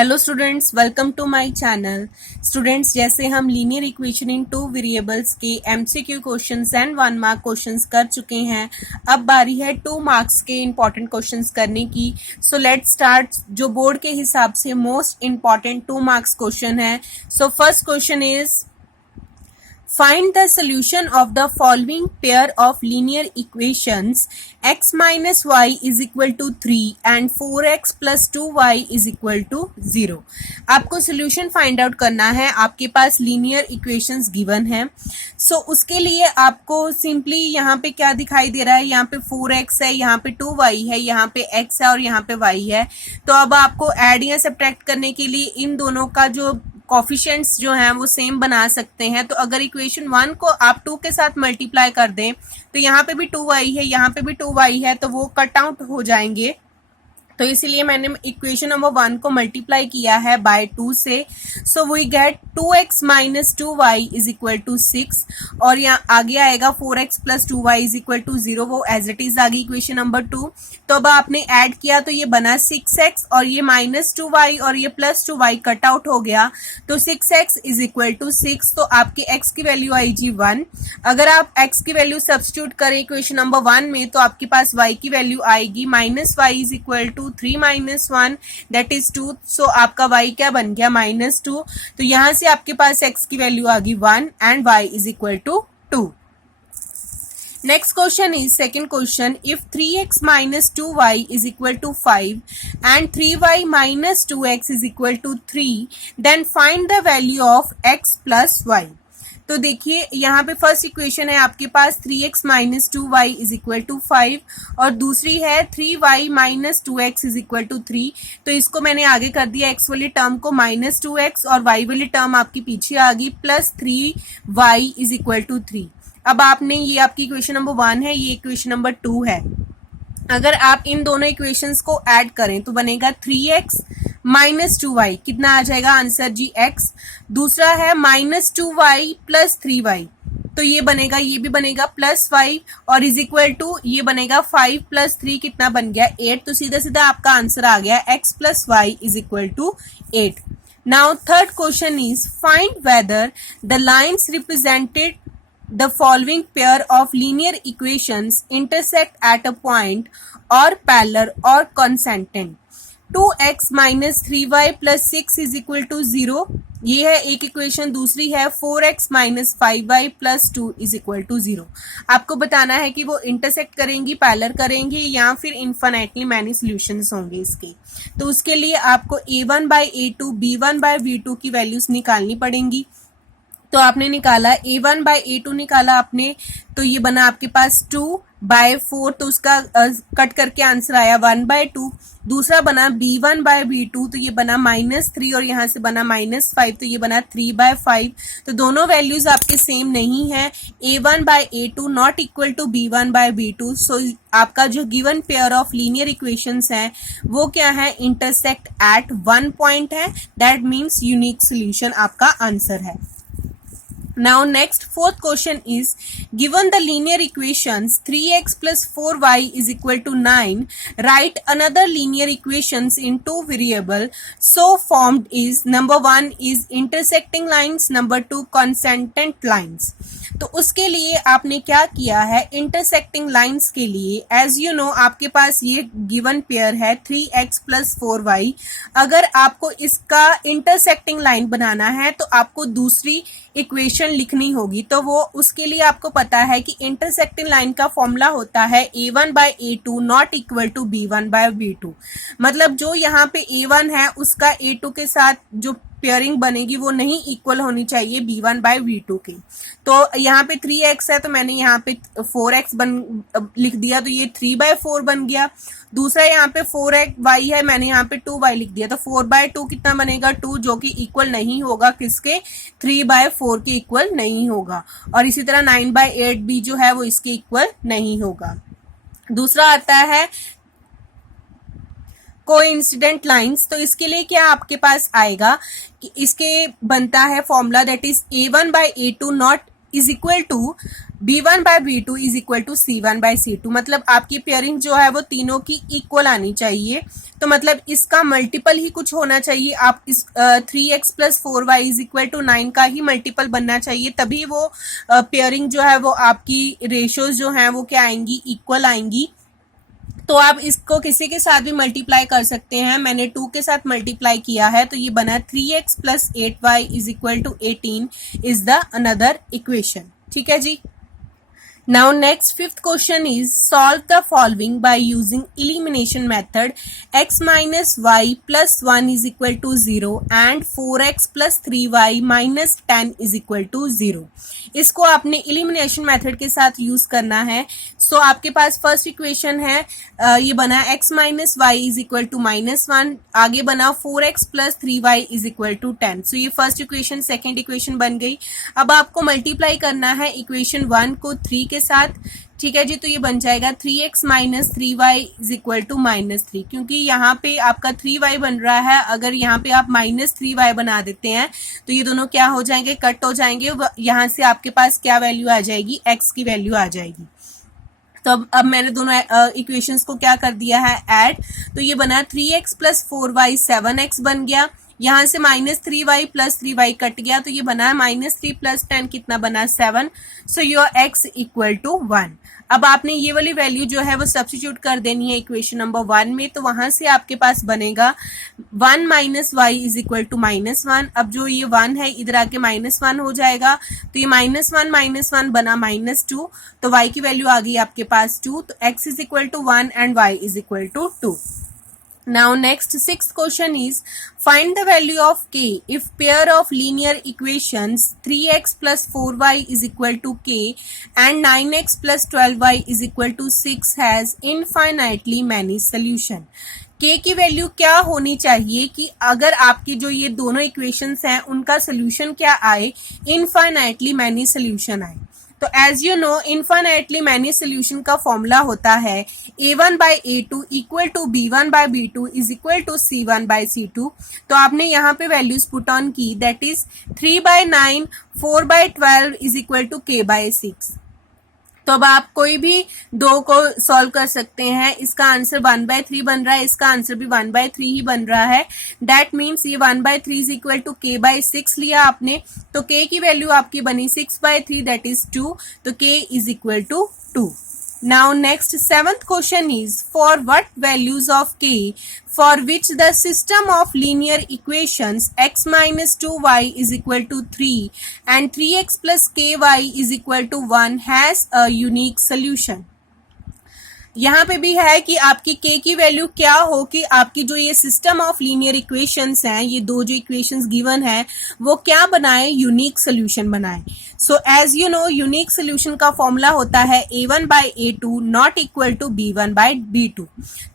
Hello students, welcome to my channel. Students, जैसे हम linear equation in two variables के MCQ questions and 1 mark questions कर चुके हैं, अब बारी है 2 मार्क्स के इंपॉर्टेंट क्वेश्चंस करने की। So let's start. जो बोर्ड के हिसाब से मोस्ट इंपॉर्टेंट 2 मार्क्स क्वेश्चन है। So first question is find the solution of the following pair of linear equations: x minus y is equal to 3 and 4x plus 2y is equal to 0। आपको solution find out करना है। आपके पास linear equations given है। सो उसके लिए आपको simply यहाँ पे क्या दिखाई दे रहा है, यहाँ पे 4x है, यहाँ पे 2y है, यहाँ पे x है और यहाँ पे y है। तो अब आपको ऐड या सब्ट्रैक्ट करने के लिए इन दोनों का जो कोफिशिएंट्स जो हैं वो सेम बना सकते हैं। तो अगर इक्वेशन 1 को आप 2 के साथ मल्टीप्लाई कर दें तो यहाँ पे भी 2y है, यहाँ पे भी 2y है, तो वो कट आउट हो जाएंगे। तो इसीलिए मैंने इक्वेशन नंबर 1 को मल्टीप्लाई किया है बाय 2 से। So we get 2x minus 2y is equal to 6 और यहाँ आगे आएगा 4x plus 2y is equal to 0। वो एज इट इज आ गई इक्वेशन नंबर 2। तो अब आपने ऐड किया तो ये बना 6x और ये माइनस 2y और ये प्लस 2y कट आउट हो गया। तो 6x इज इक्वल टू 6। तो आपके x की वैल्यू आएगी 1। अगर आप x की वैल्यू सब्स्टिट्यूट करें इक्वेशन नंबर 1 में तो आपके पास y की वैल्यू आएगी minus y is equal to 3 minus 1 that is 2। So आपका y क्या बन गया -2। तो यहां से आपके पास x की वैल्यू आ गई 1 and y is equal to 2। Next question is second question. If 3x minus 2y is equal to 5 and 3y minus 2x is equal to 3, then find the value of x plus y। तो देखिए यहाँ पे first equation है आपके पास 3x minus 2y is equal to 5 और दूसरी है 3y minus 2x is equal to 3। तो इसको मैंने आगे कर दिया, x वाली टर्म को माइनस 2x और y वाली टर्म आपकी पीछे आ गई plus 3y is equal to 3। अब आपने ये आपकी इक्वेशन नंबर 1 है, ये इक्वेशन नंबर 2 है। अगर आप इन दोनों इक्वेशंस को ऐड करें तो बनेगा 3x माइनस 2y। कितना आ जाएगा आंसर जी x। दूसरा है माइनस 2y प्लस 3y, तो ये बनेगा, ये भी बनेगा प्लस 5 और इज इक्वल टू ये बनेगा 5 प्लस 3 कितना बन गया 8। तो सीधा सीधा आपका आंसर आ गया x plus y is equal to 8। Now third question is find whether the lines represented the following pair of linear equations intersect at a point or parallel or constant। 2x minus 3y plus 6 is equal to 0, ये है एक equation. दूसरी है 4x minus 5y plus 2 is equal to 0। आपको बताना है कि वो इंटरसेक्ट करेंगी, पैरेलल करेंगी या फिर इन्फिनिटली मैनी सॉल्यूशंस होंगे इसके। तो उसके लिए आपको a1 by a2 b1 by b2 की वैल्यूज निकालनी पड़ेंगी। तो आपने निकाला a1 by a2 निकाला आपने, तो ये बना आपके पास 2/4, तो उसका कट करके आंसर आया 1/2। दूसरा बना b1 by b2, तो ये बना -3 और यहाँ से बना -5, तो ये बना 3/5। तो दोनों वैल्यूज आपके सेम नहीं है। a1 by a2 not equal to b1 by b2। So आपका जो given pair of linear equations है वो क्या है, इंटरसेक्ट एट 1 पॉइंट है। दैट मीन्स यूनिक सोल्यूशन आपका आंसर है। Now next fourth question is given the linear equations 3x plus 4y is equal to 9, write another linear equations in two variable so formed is number 1 is intersecting lines, number 2 constant lines। तो उसके लिए आपने क्या किया है, intersecting lines के लिए as you no आपके पास ये गिवन पेयर है 3x प्लस 4y। अगर आपको इसका इंटरसेक्टिंग लाइन बनाना है तो आपको दूसरी इक्वेशन लिखनी होगी। तो वो उसके लिए आपको पता है कि इंटरसेक्टिंग लाइन का फॉर्मूला होता है a1 by a2 not equal to b1 by b2। मतलब जो यहाँ पे a1 है उसका a2 के साथ जो पेयरिंग बनेगी वो नहीं इक्वल होनी चाहिए b1 by b2 की। तो यहाँ पे 3x है तो मैंने यहाँ पे 4x लिख दिया, तो ये 3/4 बन गया। दूसरा यहाँ पे 4y है, मैंने यहाँ पे 2y लिख दिया, तो 4/2 कितना बनेगा 2, जो कि इक्वल नहीं होगा किसके, 3/4 के इक्वल नहीं होगा। और इसी तरह 9/8 भी जो है वो इसके इक्वल नहीं होगा। दूसरा आता है कोइंसिडेंट लाइंस। तो इसके लिए क्या आपके पास आएगा कि इसके बनता है formula that is a1 by a2 not is equal to B1 by B2 is equal to C1 by C2, मतलब आपकी पेयरिंग जो है वो तीनों की इक्वल आनी चाहिए। तो मतलब इसका मल्टीपल ही कुछ होना चाहिए। आप इस 3x plus 4y is equal to 9 का ही मल्टीपल बनना चाहिए, तभी वो पेयरिंग जो है वो आपकी रेशियोज जो हैं वो क्या आएंगी, इक्वल आएंगी। तो आप इसको किसी के साथ भी मल्टीप्लाई कर सकते हैं। मैंने 2 के साथ मल्टीप्लाई किया है तो ये बना 3x plus 8y is equal to 18 is the another equation. ठीक है जी। Now next fifth question is solve the following by using elimination method. X minus y plus 1 is equal to 0 and 4x plus 3y minus 10 is equal to 0. इसको आपने elimination method के साथ use करना है। सो आपके पास first equation है, ये बना x minus y is equal to -1, आगे बना 4x plus 3y is equal to 10। So ये फर्स्ट इक्वेशन सेकेंड इक्वेशन बन गई। अब आपको मल्टीप्लाई करना है इक्वेशन 1 को 3 के साथ। ठीक है जी, तो ये बन जाएगा 3x minus 3y is equal to -3, क्योंकि यहाँ पे आपका 3y बन रहा है। अगर यहाँ पे आप -3y बना देते हैं तो ये दोनों क्या हो जाएंगे, कट हो जाएंगे। यहाँ से आपके पास क्या वैल्यू आ जाएगी, x की वैल्यू आ जाएगी। तो अब मैंने दोनों इक्वेशंस को क्या कर दिया है, ऐड। तो ये बना 3x प्लस 4y 7x बन गया। यहाँ से -3y प्लस 3y कट गया तो ये बना -3 प्लस 10 कितना बना 7। So your x equal to 1। अब आपने ये वाली वैल्यू जो है वो सब्स्टिट्यूट कर देनी है इक्वेशन नंबर 1 में। तो वहां से आपके पास बनेगा 1 minus y is equal to -1। अब जो ये 1 है इधर आके -1 हो जाएगा, तो ये -1 बना -2। तो y की वैल्यू आ गई आपके पास 2। तो x is equal to 1 and y is equal to 2। Now next sixth question is find the value of k if pair of linear equations 3x plus 4y is equal to k and 9x plus 12y is equal to 6 has infinitely many solution. k की value क्या होनी चाहिए कि अगर आपकी जो ये दोनों इक्वेशंस हैं उनका सोल्यूशन क्या आए, इनफाइनाइटली मैनी सोल्यूशन आए। तो as you know infinitely many solution का फॉर्मूला होता है a1 by a2 equal to b1 by b2 is equal to c1 by c2। तो आपने यहाँ पे वैल्यूज पुट ऑन की, that is 3 by 9, 4 by 12 is equal to k by 6। तो अब आप कोई भी दो को सॉल्व कर सकते हैं। इसका आंसर 1/3 बन रहा है, इसका आंसर भी 1/3 ही बन रहा है। दैट मीन्स ये 1/3 is equal to k by 6 लिया आपने, तो k की वैल्यू आपकी बनी 6/3 दैट इज 2। तो k is equal to 2। Now next seventh question is for what values of k for which the system of linear equations x minus 2y is equal to 3 and 3x plus ky is equal to 1 has a unique solution. यहाँ पे भी है कि आपकी k की value क्या हो कि आपकी जो ये सिस्टम ऑफ लीनियर इक्वेशंस हैं, ये दो जो इक्वेशंस गिवन है वो क्या बनाए, यूनिक सोल्यूशन बनाए। So as you know unique solution का फॉर्मूला होता है a1 by a2 not equal to b1 by b2।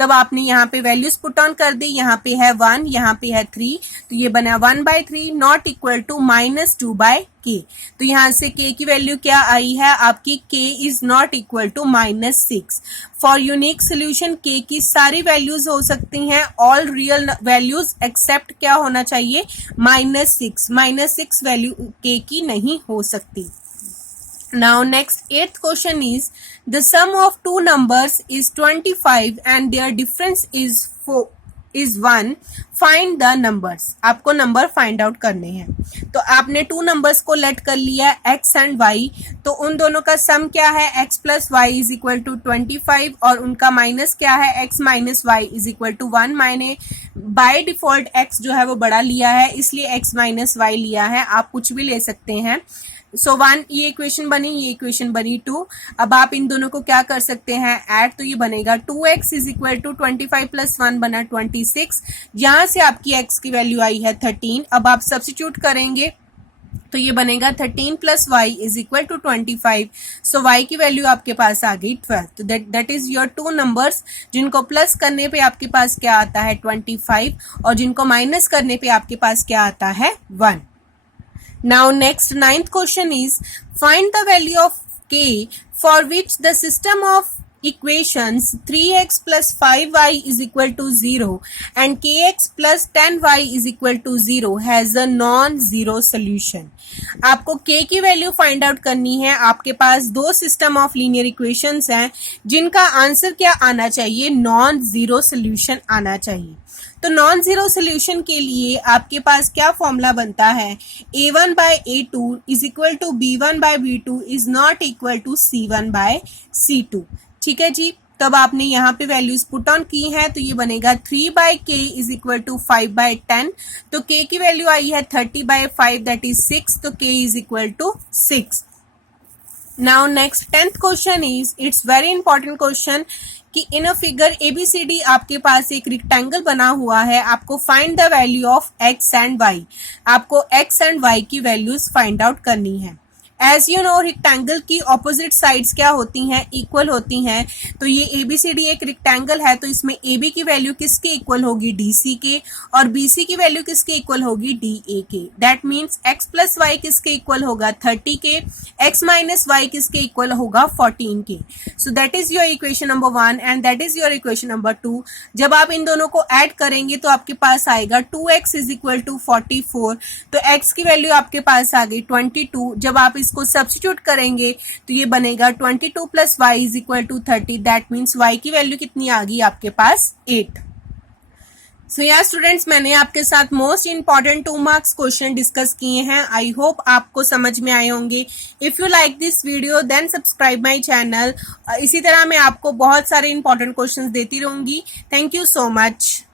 तब आपने यहाँ पे वैल्यूज पुट ऑन कर दी, यहाँ पे है 1, यहाँ पे है 3, तो ये बना 1/3 not equal to -2 by k। तो यहाँ से k की वैल्यू क्या आई है आपकी, k is not equal to -6। For unique solution k की सारी वैल्यूज हो सकती हैं, ऑल रियल वैल्यूज एक्सेप्ट क्या होना चाहिए, -6। -6 वैल्यू k की नहीं हो सकती। Now next eighth question is the sum of two numbers is 25 and their difference is 1. Find the numbers. आपको नंबर फाइंड आउट करने हैं। तो आपने टू नंबर्स को लेट कर लिया x एंड y, तो उन दोनों का सम क्या है, x plus y is equal to 25 और उनका माइनस क्या है, x minus y is equal to 1। मैंने बाय डिफॉल्ट x जो है वो बड़ा लिया है इसलिए x माइनस वाई लिया है, आप कुछ भी ले सकते हैं। सो 1 ये इक्वेशन बनी, ये इक्वेशन बनी 2। अब आप इन दोनों को क्या कर सकते हैं, ऐड। तो ये बनेगा 2x is equal to 25 plus 1 बना 26। यहाँ से आपकी x की वैल्यू आई है 13। अब आप सब्स्टिट्यूट करेंगे तो ये बनेगा 13 plus y is equal to 25। So y की वैल्यू आपके पास आ गई 12। तो that is your two numbers जिनको प्लस करने पे आपके पास क्या आता है 25 और जिनको माइनस करने पे आपके पास क्या आता है 1। Now next ninth question is find the value of k for which the system of equations 3x plus 5y is equal to 0 and kx plus 10y is equal to 0 has a non-zero solution. आपको k की value find out करनी है. आपके पास दो system of linear equations हैं जिनका answer क्या आना चाहिए, नॉन जीरो सोल्यूशन आना चाहिए. तो नॉन जीरो सोल्यूशन के लिए आपके पास क्या फॉर्मूला बनता है, a1 by a2 is equal to b1 by b2 is not equal to c1 by c2. ठीक है जी. तब आपने यहाँ पे वैल्यूज पुट ऑन की हैं तो ये बनेगा 3 by k is equal to 5 by 10. तो k की वैल्यू आई है 30 by 5 दैट इज 6. तो k is equal to 6. Now next 10th question is, it's very important question कि इन अ फिगर ABCD आपके पास एक रेक्टेंगल बना हुआ है. आपको find the value of x and y. आपको x एंड y की वैल्यूज फाइंड आउट करनी है. एज यू नो रेक्टेंगल की ऑपोजिट साइड्स क्या होती हैं, इक्वल होती हैं. तो ये ABCD एक रेक्टेंगल है तो इसमें AB की वैल्यू किसके इक्वल होगी, DC के, और BC की वैल्यू किसके इक्वल होगी, DA के. That means x plus y किसके इक्वल होगा, 30 के. x माइनस वाई किसके इक्वल होगा, 14 के. So that is your equation number 1 and that is your equation number 2. जब आप इन दोनों को ऐड करेंगे तो आपके पास आएगा 2x इज इक्वल टू 44. तो x की वैल्यू आपके पास आ गई 22. जब आप को सब्स्टिट्यूट करेंगे तो ये बनेगा 22 plus y is equal to 30. That means y की वैल्यू कितनी आ गई आपके पास, 8. सो यार स्टूडेंट्स, मैंने आपके साथ most important 2 marks question discuss किए हैं. आई होप आपको समझ में आए होंगे. If you like this video then subscribe my channel. इसी तरह मैं आपको बहुत सारे इंपॉर्टेंट क्वेश्चंस देती रहूंगी. Thank you so much.